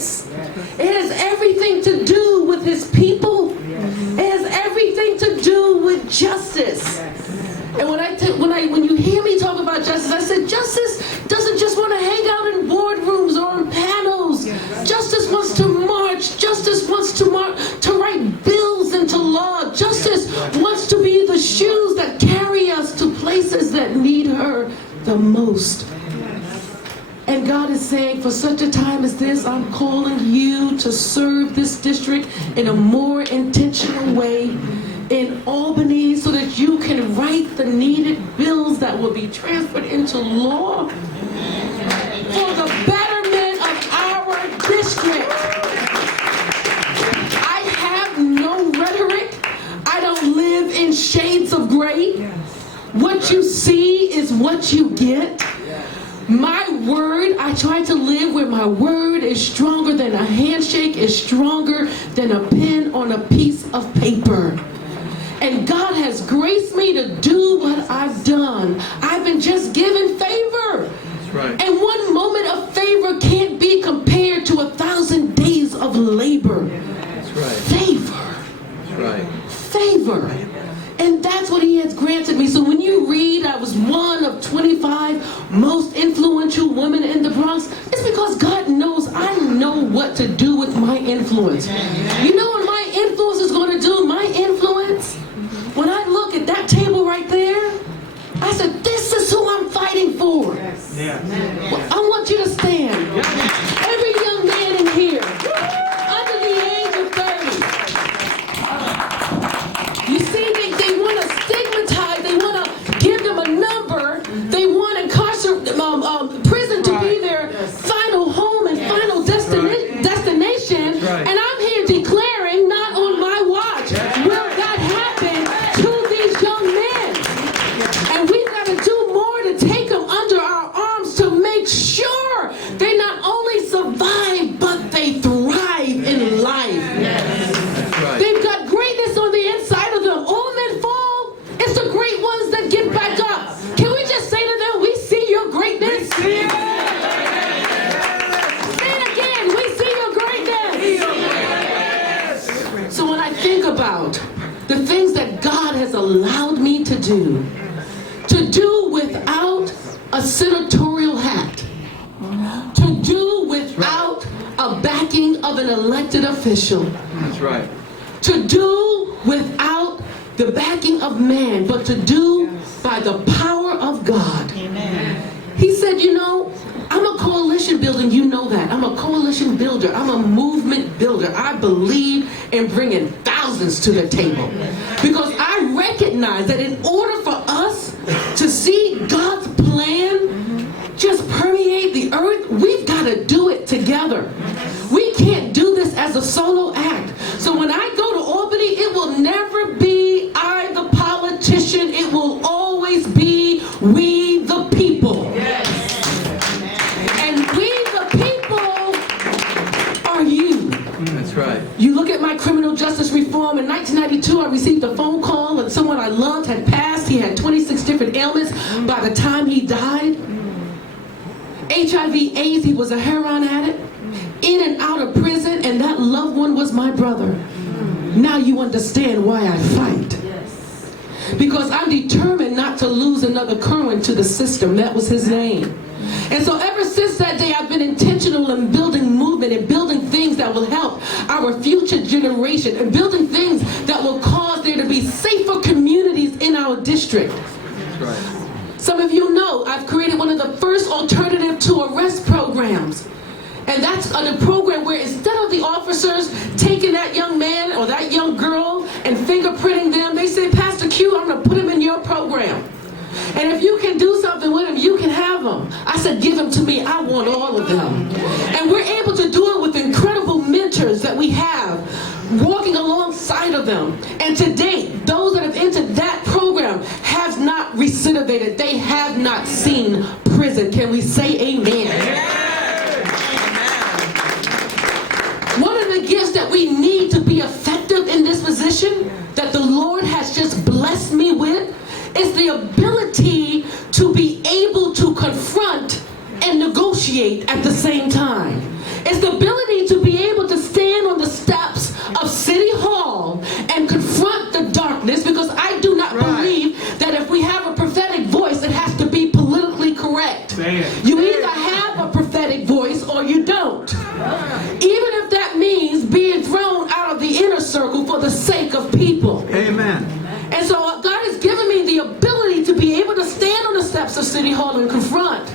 justice. It has everything to do with his people. It has everything to do with justice. And when you hear me talk about justice, I said justice doesn't just want to hang out in boardrooms or on panels. Justice wants to march. Justice wants to write bills into law. Justice wants to be the shoes that carry us to places that need her the most. And God is saying, for such a time as this, I'm calling you to serve this district in a more intentional way in Albany so that you can write the needed bills that will be transferred into law for the betterment of our district. I have no rhetoric. I don't live in shades of gray. What you see is what you get. My word, I try to live where my word is stronger than a handshake, is stronger than a pen on a piece of paper. And God has graced me to do what I've done. I've been just given favor. That's right. And one moment of favor can't be compared to 1,000 days of labor. That's right. Favor. That's right. Favor. And that's what he has granted me. So when you read I was one of 25 most influential women in the Bronx, it's because God knows I know what to do with my influence. You know what my influence is going to do? My influence, when I look at that table right there, I said, this is who I'm fighting for. I want you to stand. Every young man in here, under the age of 30. You see, they want to stigmatize, they want to give them a number, they want prison to be their final home and final destination, and I'm here declaring, not on my watch, will that happen to these young men. And we've got to do more to take them under our arms to make sure they not only survive, but they thrive in life. They've got greatness on the inside of them. All men fall. It's the great ones that get back up. Can we just say to them, we see your greatness? Say it again, we see your greatness. So when I think about the things that God has allowed me to do without a senatorial hat, to do without a backing of an elected official, That's right. to do without the backing of man, but to do by the power of God. Amen. He said, you know, I'm a coalition builder, you know that. I'm a coalition builder. I'm a movement builder. I believe in bringing thousands to the table. Because I recognize that in order for us to see God's plan just permeate the earth, we've got to do it together. We can't do this as a solo act. So when I go to Albany, it will never be I, the politician. It will always be we, the people. And we, the people, are you. That's right. You look at my criminal justice reform. In 1992, I received a phone call that someone I loved had passed. He had 26 different ailments by the time he died. HIV, AIDS, he was a heroin addict, in and out of prison, and that loved one was my brother. Now you understand why I fight. Because I'm determined not to lose another Kerwin to the system. That was his name. And so ever since that day, I've been intentional in building movement and building things that will help our future generation and building things that will cause there to be safer communities in our district. That's right. Some of you know I've created one of the first alternative to arrest programs. And that's a program where instead of the officers taking that young man or that young girl and fingerprinting them, they say, Pastor Q, I'm going to put him in your program. And if you can do something with him, you can have him. I said, give him to me. I want all of them. And we're able to do it with incredible mentors that we have walking alongside of them. And to date, those that have entered that program have not recidivated. They have not seen prison. Can we say amen? One of the gifts that we need to be effective in this position that the Lord has just blessed me with is the ability to be able to confront and negotiate at the same time. It's the ability to You either have a prophetic voice or you don't. Even if that means being thrown out of the inner circle for the sake of people. Amen. And so God has given me the ability to be able to stand on the steps of City Hall and confront.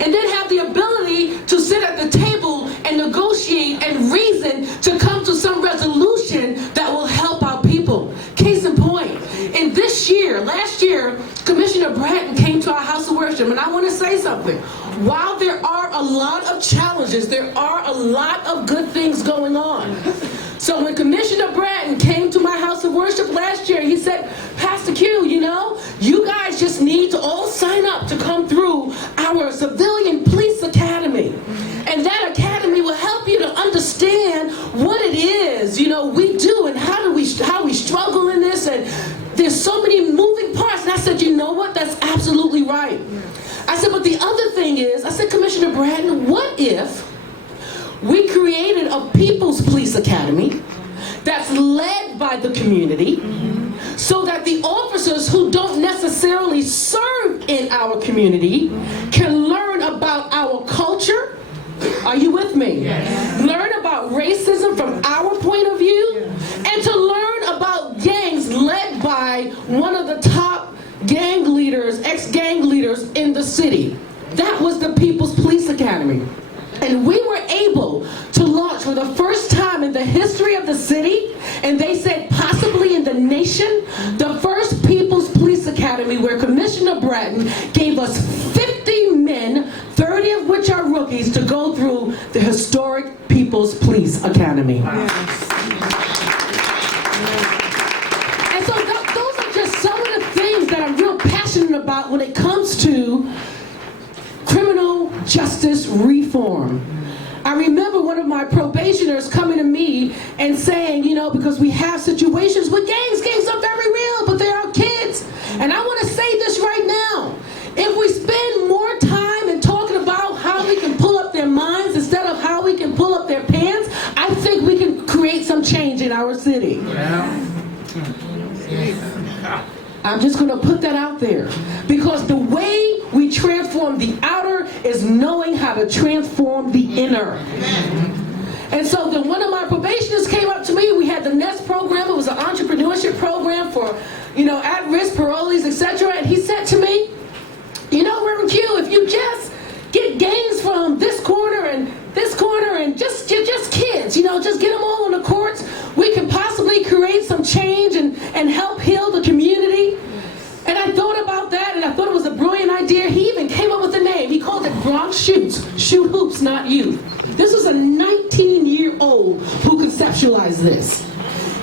And then have the ability to sit at the table and negotiate and reason to come to some resolution that will help our people. Case in point, in this year, last year, Commissioner Bratton came to our house of worship, and I want to say something. While there are a lot of challenges, there are a lot of good things going on. So when Commissioner Bratton came to my house of worship last year, he said, Pastor Q, you guys just need to all sign up to come through our civilian police academy. And that academy will help you to understand what it is, we do and how we struggle in this, and there's so many moving parts. And I said, you know what? That's absolutely right. I said, but the other thing is, I said, Commissioner Bratton, what if we created a People's Police Academy that's led by the community, so that the officers who don't necessarily serve in our community can learn about our culture? Are you with me? Yes. Learn about racism from our point of view, and to learn about gangs led by one of the top gang leaders, ex-gang leaders in the city. That was the People's Police Academy. And we were able to launch for the first time in the history of the city, and they said possibly in the nation, the first People's Police Academy where Commissioner Bratton gave us 50 men, 30 of which are rookies, to go through the historic People's Police Academy. Yes. And so those are just some of the things that I'm real passionate about when it comes to criminal justice reform. I remember one of my probationers coming to me and saying, because we have situations with gangs are very real, but there are kids. And I want to say this right now. If we spend more time in talking about how we can pull up their minds instead of how we can pull up their pants, I think we can create some change in our city. I'm just going to put that out there, because the way we transform the outer is knowing how to transform the inner. And so then one of my probationers came up to me. We had the NEST program. It was an entrepreneurship program for, at-risk parolees, etc. And he said to me, Reverend Q, if you just get gangs from this corner and just kids, just get them all on the courts, we can possibly create some change and help heal the community. And I thought about that, and I thought it was a brilliant idea. He even came up with a name. He called it Bronx Shoots. Shoot hoops, not youth. This was a 19-year-old who conceptualized this.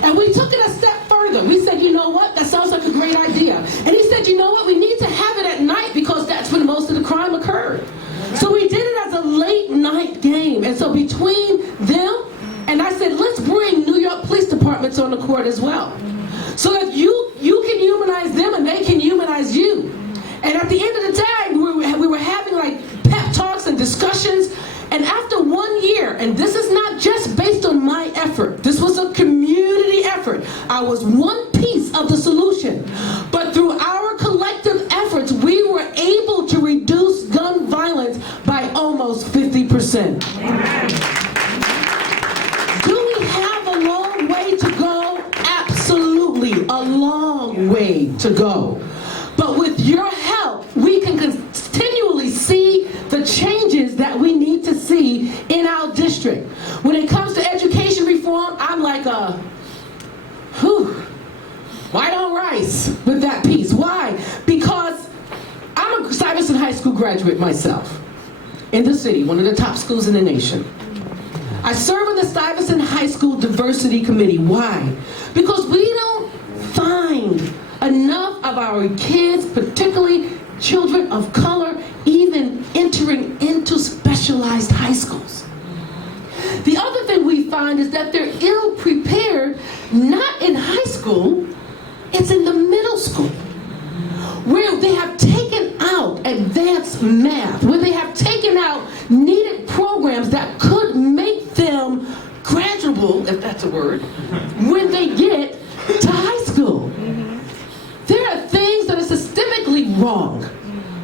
And we took it a step further. We said, you know what? That sounds like a great idea. And he said, you know what? We need to have it at night because that's when most of the crime occurred. So we did it as a late night game. And so between them, and I said, let's bring New York Police Departments on the court as well. So that you can humanize them and they can humanize you. And at the end of the day, we were having like pep talks and discussions. And after 1 year, and this is not just based on my effort, this was a community effort. I was one piece of the solution. But through our collective efforts, we were able to reduce gun violence by almost 50%. Do we have a long way to go? Absolutely, a long way to go. But with your help, we can continually see the changes that we need to see in our district. When it comes to education reform, I'm like white on rice with that piece. Why? Because I'm a Stuyvesant High School graduate myself, in the city, one of the top schools in the nation. I serve on the Stuyvesant High School Diversity Committee. Why? Because we don't find enough of our kids, particularly children of color, even entering into specialized high schools. The other thing we find is that they're ill prepared, not in high school, it's in the middle school, where they have taken out advanced math, where they have taken out needed programs that could make them graduable, if that's a word, when they get to high school. There are things that are systemically wrong.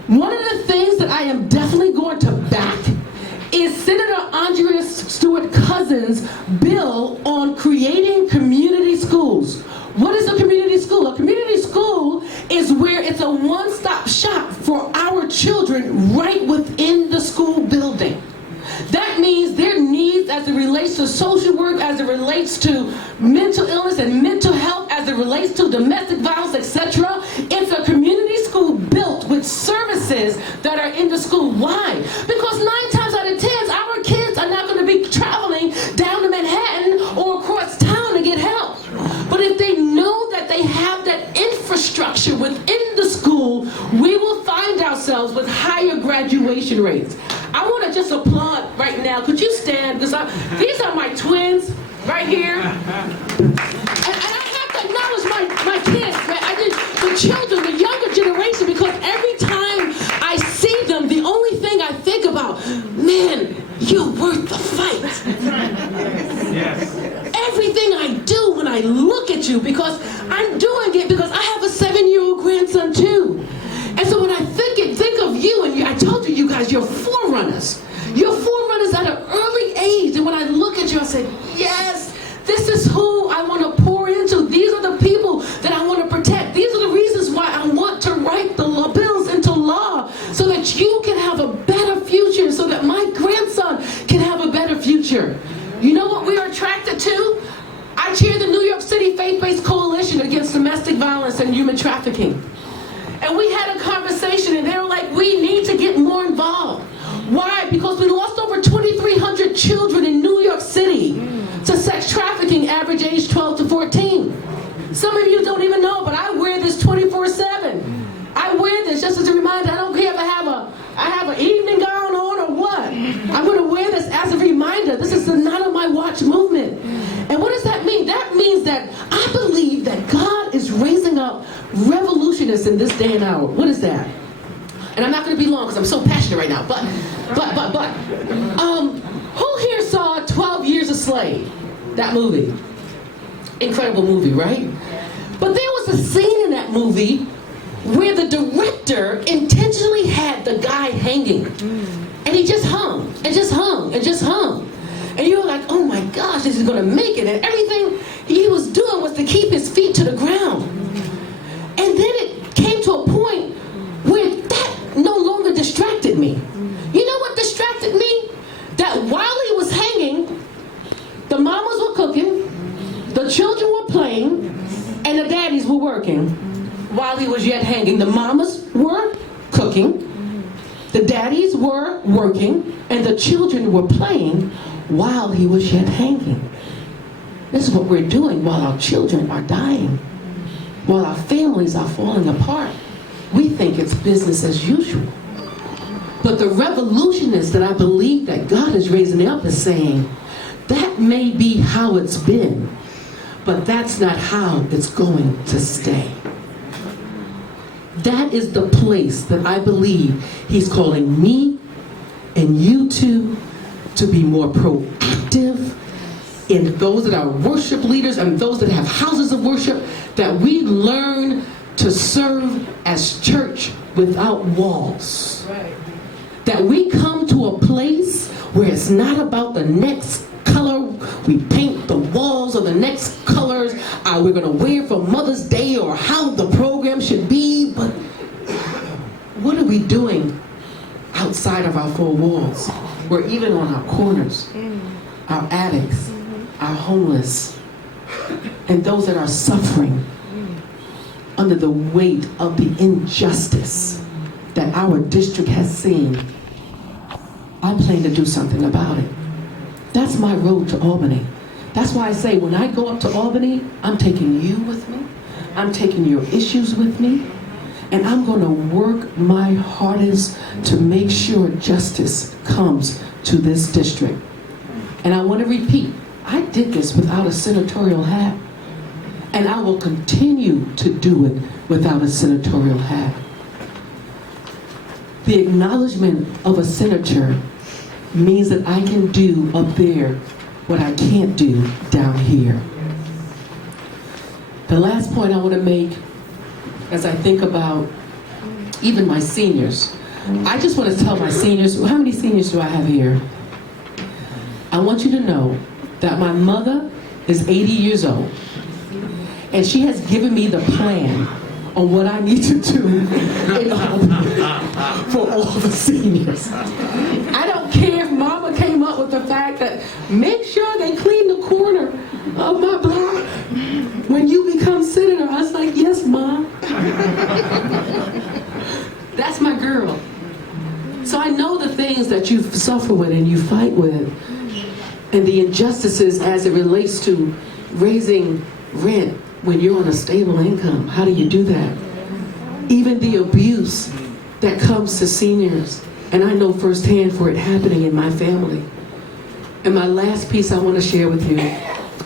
One of the things that I am am definitely going to back is Senator Andrea Stewart Cousins' bill on creating community schools. What is a community school? A community school is where it's a one-stop shop for our children right within the school building. That means their needs as it relates to social work, as it relates to mental illness and mental health, as it relates to domestic violence, etc. It's a community school built with services that are in the school. Why? Because 9 times out of 10, our kids are not going to be traveling down to Manhattan or across town to get help. But if they know that they have that infrastructure within the school, we will find ourselves with higher graduation rates. I want to just applaud right now. Could you stand? Because these are my twins right here. And I have to acknowledge my kids, the children, the younger generation, because every time I see them, the only thing I think about, man, you're worth the fight. Yes. Everything I do when I look at you, because I'm doing it because I have a 7-year-old grandson too. And so when I think of you, and I told you guys, you're forerunners. You're forerunners at an early age. And when I look at you, I said, yes, this is who I want to pour into. These are the people that I want to protect. These are the reasons why I want to write the law bills into law, so that you can have a better future, so that my grandson can have a better future. You know what we are attracted to? I chair the New York City Faith-Based Coalition Against Domestic Violence and Human Trafficking. And we had a conversation, and they were like, we need to get more involved. Why? Because we lost over 2,300 children in New York City to sex trafficking, average age 12 to 14. Some of you don't even know, but I wear this 24/7. I wear this just as a reminder. I don't care if I have an evening gown on or what. I'm going to wear this as a reminder. This is the Not on My Watch movement. And what does that mean? That means that I believe that God is raising up revolutionists in this day and hour. What is that? And I'm not going to be long because I'm so passionate right now. But, who here saw 12 Years a Slave? That movie. Incredible movie, right? But there was a scene in that movie where the director intentionally had the guy hanging. And he just hung, and just hung, and just hung. And you were like, oh my gosh, this is going to make it. And everything he was doing was to keep his feet to the ground. And then it came to a point where that no longer distracted me. You know what distracted me? That while he was hanging, the mamas were cooking, the children were playing, and the daddies were working while he was yet hanging. The mamas were cooking, the daddies were working, and the children were playing while he was yet hanging. This is what we're doing while our children are dying, while our families are falling apart. We think it's business as usual. But the revolutionists that I believe that God is raising up is saying, that may be how it's been, but that's not how it's going to stay. That is the place that I believe he's calling me and you two to be more proactive in those that are worship leaders and those that have houses of worship, that we learn to serve as church without walls. Right. That we come to a place where it's not about the next color we paint the walls, or the next colors we're going to wear for Mother's Day, or how the program should be, but what are we doing outside of our four walls? We're even on our corners, our addicts, our homeless, and those that are suffering under the weight of the injustice that our district has seen. I plan to do something about it. That's my road to Albany. That's why I say when I go up to Albany, I'm taking you with me. I'm taking your issues with me. And I'm going to work my hardest to make sure justice comes to this district. And I want to repeat, I did this without a senatorial hat. And I will continue to do it without a senatorial hat. The acknowledgement of a senator means that I can do up there what I can't do down here. The last point I want to make, as I think about even my seniors, I just want to tell my seniors, how many seniors do I have here? I want you to know that my mother is 80 years old, and she has given me the plan on what I need to do for all the seniors. I don't care if Mama came up with the fact that make sure they clean the corner of my block when you become senator. I was like, yes, Mom. That's my girl. So I know the things that you suffer with and you fight with, and the injustices as it relates to raising rent when you're on a stable income. How do you do that? Even the abuse that comes to seniors, and I know firsthand for it happening in my family. And my last piece I want to share with you,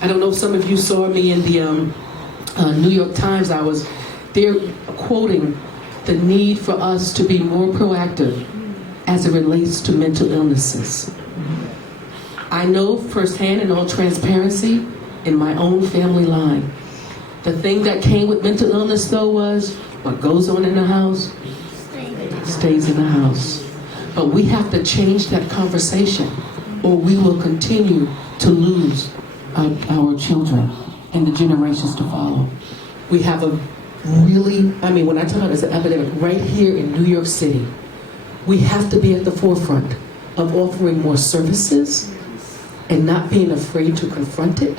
I don't know if some of you saw me in the New York Times. I was there quoting the need for us to be more proactive as it relates to mental illnesses. I know firsthand, in all transparency, in my own family line, the thing that came with mental illness though was what goes on in the house stays in the house. But we have to change that conversation, or we will continue to lose our children and the generations to follow. We have a really, when I talk about this epidemic right here in New York City, we have to be at the forefront of offering more services and not being afraid to confront it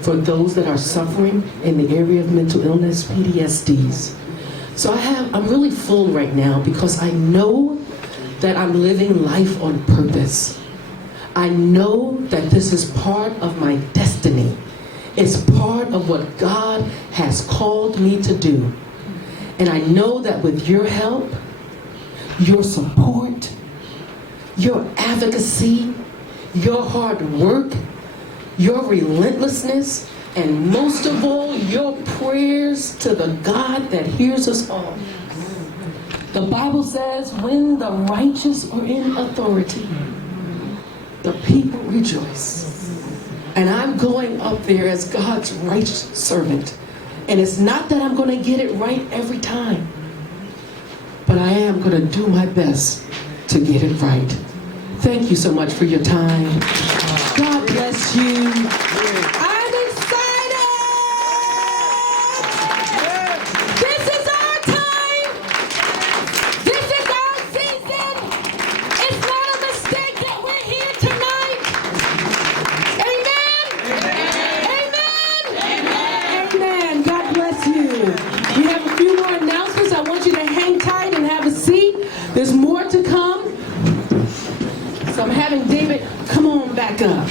for those that are suffering in the area of mental illness, PTSDs. So I'm really full right now because I know that I'm living life on purpose. I know that this is part of my destiny. It's part of what God has called me to do. And I know that with your help, your support, your advocacy, your hard work, your relentlessness, and most of all, your prayers to the God that hears us all. The Bible says, when the righteous are in authority, the people rejoice. And I'm going up there as God's righteous servant. And it's not that I'm going to get it right every time, but I am going to do my best to get it right. Thank you so much for your time. God bless you. I'm excited! This is our time! This is our season! It's not a mistake that we're here tonight! Amen? Amen! Amen! God bless you. We have a few more announcements. I want you to hang tight and have a seat. There's more to come. So I'm having David come on back up.